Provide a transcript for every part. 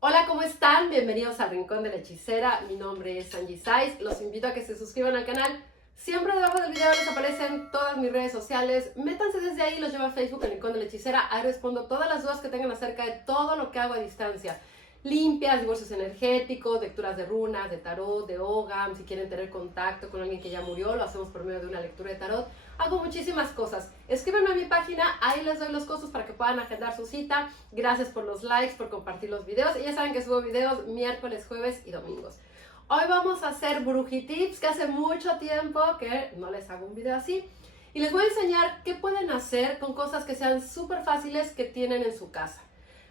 Hola, ¿cómo están? Bienvenidos al Rincón de la Hechicera. Mi nombre es Angie Saiz. Los invito a que se suscriban al canal. Siempre debajo del video les aparecen todas mis redes sociales. Métanse desde ahí, los llevo a Facebook, el Rincón de la Hechicera. Ahí respondo todas las dudas que tengan acerca de todo lo que hago a distancia. Limpias, divorcios energéticos, lecturas de runas, de tarot, de Ogam. Si quieren tener contacto con alguien que ya murió, lo hacemos por medio de una lectura de tarot. Hago muchísimas cosas. Escríbanme a mi página, ahí les doy los costos para que puedan agendar su cita. Gracias por los likes, por compartir los videos. Y ya saben que subo videos miércoles, jueves y domingos. Hoy vamos a hacer brujitips, que hace mucho tiempo que no les hago un video así. Y les voy a enseñar qué pueden hacer con cosas que sean súper fáciles que tienen en su casa.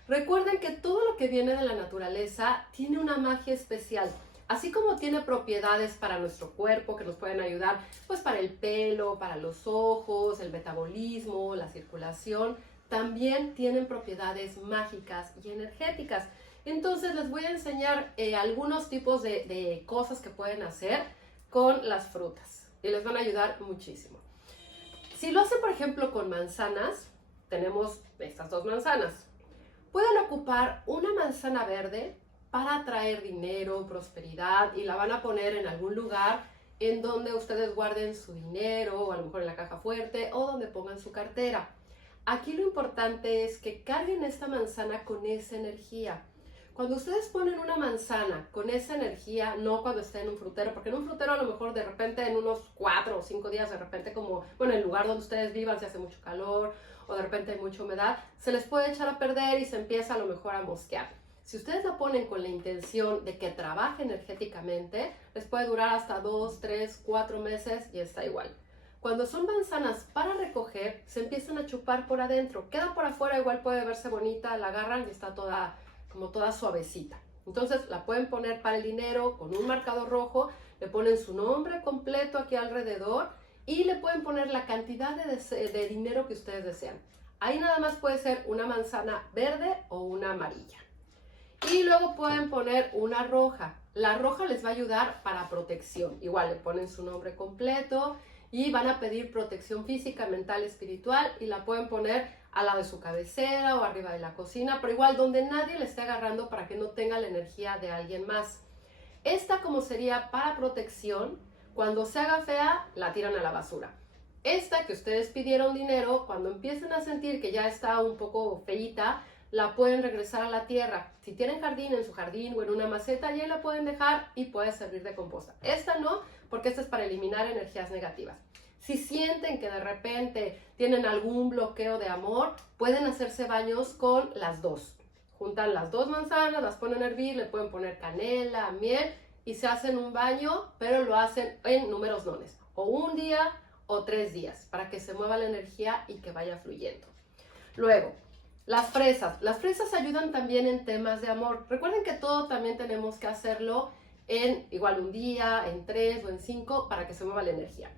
Recuerden que todo lo que viene de la naturaleza tiene una magia especial. Así como tiene propiedades para nuestro cuerpo que nos pueden ayudar, pues para el pelo, para los ojos, el metabolismo, la circulación, también tienen propiedades mágicas y energéticas. Entonces les voy a enseñar algunos tipos de cosas que pueden hacer con las frutas y les van a ayudar muchísimo. Si lo hacen, por ejemplo, con manzanas, tenemos estas dos manzanas. Pueden ocupar una manzana verde para atraer dinero, prosperidad, y la van a poner en algún lugar en donde ustedes guarden su dinero, o a lo mejor en la caja fuerte, o donde pongan su cartera. Aquí lo importante es que carguen esta manzana con esa energía. Cuando ustedes ponen una manzana con esa energía, no cuando esté en un frutero, porque en un frutero a lo mejor de repente en unos 4 o 5 días, de repente como, bueno, en el lugar donde ustedes vivan, si hace mucho calor o de repente hay mucha humedad, se les puede echar a perder y se empieza a lo mejor a mosquear. Si ustedes la ponen con la intención de que trabaje energéticamente, les puede durar hasta 2, 3, 4 meses y está igual. Cuando son manzanas para recoger, se empiezan a chupar por adentro. Queda por afuera, igual puede verse bonita, la agarran y está toda como toda suavecita. Entonces la pueden poner para el dinero con un marcador rojo, le ponen su nombre completo aquí alrededor y le pueden poner la cantidad de dinero que ustedes desean. Ahí nada más puede ser una manzana verde o una amarilla. Y luego pueden poner una roja. La roja les va a ayudar para protección. Igual le ponen su nombre completo y van a pedir protección física, mental, espiritual, y la pueden poner al lado de su cabecera o arriba de la cocina, pero igual donde nadie le esté agarrando para que no tenga la energía de alguien más. Esta, como sería para protección, cuando se haga fea, la tiran a la basura. Esta que ustedes pidieron dinero, cuando empiecen a sentir que ya está un poco feíta, la pueden regresar a la tierra. Si tienen jardín, en su jardín o en una maceta, ya la pueden dejar y puede servir de composta. Esta no, porque esta es para eliminar energías negativas. Si sienten que de repente tienen algún bloqueo de amor, pueden hacerse baños con las dos. Juntan las dos manzanas, las ponen a hervir, le pueden poner canela, miel y se hacen un baño, pero lo hacen en números nones. O un día o 3 días, para que se mueva la energía y que vaya fluyendo. Luego, las fresas. Las fresas ayudan también en temas de amor. Recuerden que todo también tenemos que hacerlo en igual un día, en 3 o en 5 para que se mueva la energía.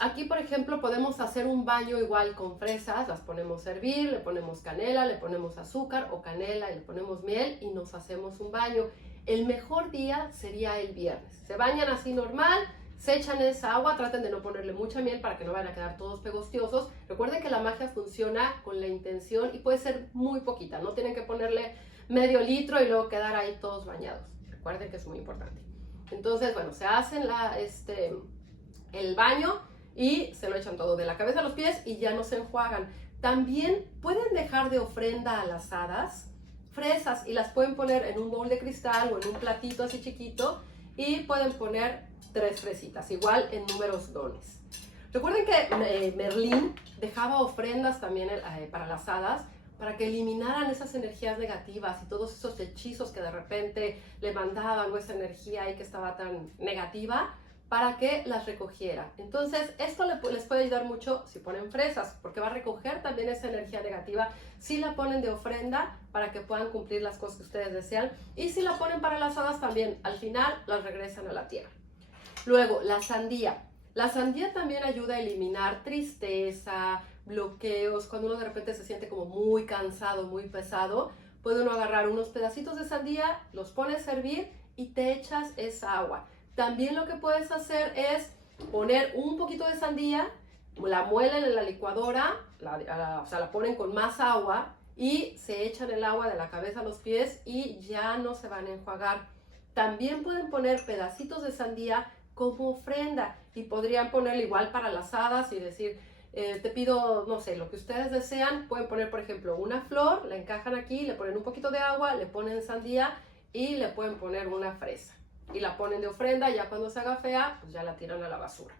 Aquí, por ejemplo, podemos hacer un baño igual con fresas, las ponemos a hervir, le ponemos canela, le ponemos azúcar o canela y le ponemos miel y nos hacemos un baño. El mejor día sería el viernes. Se bañan así normal, se echan esa agua, traten de no ponerle mucha miel para que no vayan a quedar todos pegostiosos. Recuerden que la magia funciona con la intención y puede ser muy poquita, no tienen que ponerle medio litro y luego quedar ahí todos bañados. Recuerden que es muy importante. Entonces, bueno, se hacen el baño y se lo echan todo de la cabeza a los pies y ya no se enjuagan. También pueden dejar de ofrenda a las hadas fresas y las pueden poner en un bowl de cristal o en un platito así chiquito y pueden poner 3 fresitas, igual en números dones. Recuerden que Merlín dejaba ofrendas también para las hadas para que eliminaran esas energías negativas y todos esos hechizos que de repente le mandaban o esa energía ahí que estaba tan negativa, para que las recogiera. Entonces, esto les puede ayudar mucho si ponen fresas, porque va a recoger también esa energía negativa, si la ponen de ofrenda, para que puedan cumplir las cosas que ustedes desean, y si la ponen para las hadas también, al final las regresan a la tierra. Luego, la sandía. La sandía también ayuda a eliminar tristeza, bloqueos, cuando uno de repente se siente como muy cansado, muy pesado, puede uno agarrar unos pedacitos de sandía, los pones a hervir y te echas esa agua. También lo que puedes hacer es poner un poquito de sandía, la muelen en la licuadora, o sea, la ponen con más agua y se echan el agua de la cabeza a los pies y ya no se van a enjuagar. También pueden poner pedacitos de sandía como ofrenda y podrían ponerlo igual para las hadas y decir, te pido, no sé, lo que ustedes desean. Pueden poner, por ejemplo, una flor, la encajan aquí, le ponen un poquito de agua, le ponen sandía y le pueden poner una fresa. Y la ponen de ofrenda, ya cuando se haga fea, pues ya la tiran a la basura.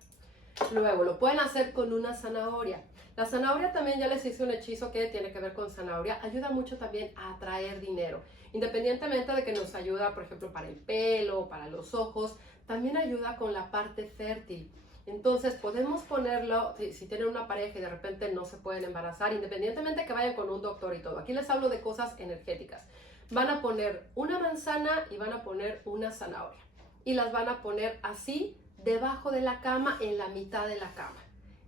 Luego, lo pueden hacer con una zanahoria. La zanahoria también ya les hice un hechizo que tiene que ver con zanahoria. Ayuda mucho también a atraer dinero. Independientemente de que nos ayuda, por ejemplo, para el pelo, para los ojos, también ayuda con la parte fértil. Entonces podemos ponerlo, si tienen una pareja y de repente no se pueden embarazar, independientemente que vayan con un doctor y todo. Aquí les hablo de cosas energéticas. Van a poner una manzana y van a poner una zanahoria. Y las van a poner así, debajo de la cama, en la mitad de la cama.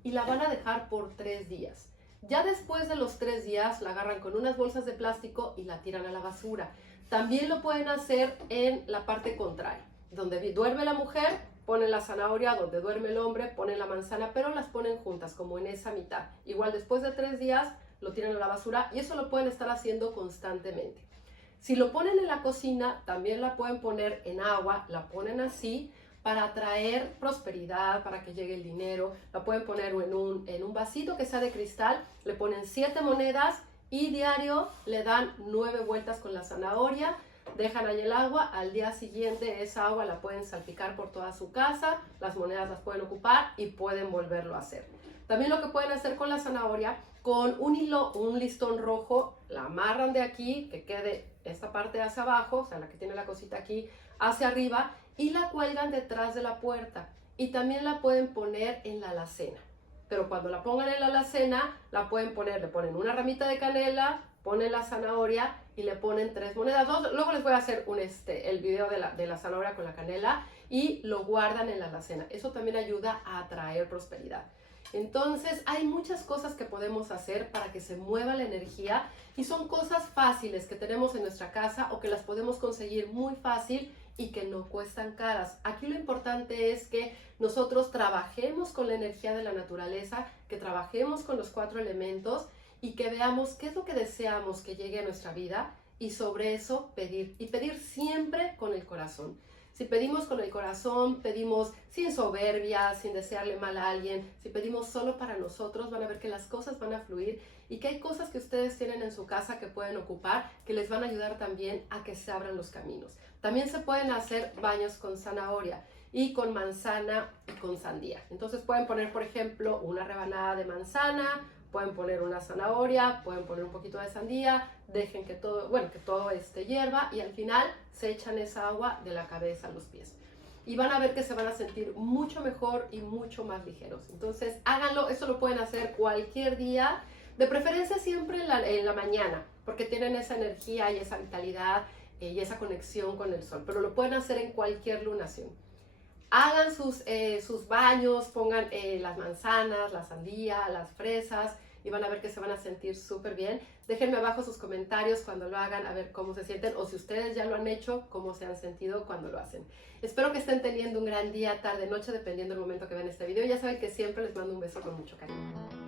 Y la van a dejar por 3 días. Ya después de los 3 días la agarran con unas bolsas de plástico y la tiran a la basura. También lo pueden hacer en la parte contraria. Donde duerme la mujer, ponen la zanahoria, donde duerme el hombre, ponen la manzana, pero las ponen juntas, como en esa mitad. Igual después de 3 días lo tiran a la basura y eso lo pueden estar haciendo constantemente. Si lo ponen en la cocina, también la pueden poner en agua, la ponen así, para atraer prosperidad, para que llegue el dinero. La pueden poner en un vasito que sea de cristal, le ponen 7 monedas y diario le dan 9 vueltas con la zanahoria, dejan ahí el agua, al día siguiente esa agua la pueden salpicar por toda su casa, las monedas las pueden ocupar y pueden volverlo a hacer. También lo que pueden hacer con la zanahoria, con un hilo, un listón rojo, la amarran de aquí, que quede esta parte hacia abajo, o sea, la que tiene la cosita aquí, hacia arriba, y la cuelgan detrás de la puerta. Y también la pueden poner en la alacena. Pero cuando la pongan en la alacena, la pueden poner, le ponen una ramita de canela, ponen la zanahoria y le ponen 3 monedas. Luego les voy a hacer el video de la zanahoria con la canela y lo guardan en la alacena. Eso también ayuda a atraer prosperidad. Entonces hay muchas cosas que podemos hacer para que se mueva la energía y son cosas fáciles que tenemos en nuestra casa o que las podemos conseguir muy fácil y que no cuestan caras. Aquí lo importante es que nosotros trabajemos con la energía de la naturaleza, que trabajemos con los 4 elementos y que veamos qué es lo que deseamos que llegue a nuestra vida y sobre eso pedir. Y pedir siempre con el corazón. Si pedimos con el corazón, pedimos sin soberbia, sin desearle mal a alguien. Si pedimos solo para nosotros, van a ver que las cosas van a fluir y que hay cosas que ustedes tienen en su casa que pueden ocupar, que les van a ayudar también a que se abran los caminos. También se pueden hacer baños con zanahoria y con manzana y con sandía. Entonces pueden poner, por ejemplo, una rebanada de manzana, pueden poner una zanahoria, pueden poner un poquito de sandía, dejen que todo hierva y al final se echan esa agua de la cabeza a los pies. Y van a ver que se van a sentir mucho mejor y mucho más ligeros. Entonces háganlo, eso lo pueden hacer cualquier día, de preferencia siempre en la mañana, porque tienen esa energía y esa vitalidad y esa conexión con el sol, pero lo pueden hacer en cualquier lunación. Hagan sus baños, pongan las manzanas, la sandía, las fresas y van a ver que se van a sentir súper bien. Déjenme abajo sus comentarios cuando lo hagan, a ver cómo se sienten o si ustedes ya lo han hecho, cómo se han sentido cuando lo hacen. Espero que estén teniendo un gran día, tarde, noche, dependiendo del momento que vean este video. Ya saben que siempre les mando un beso con mucho cariño.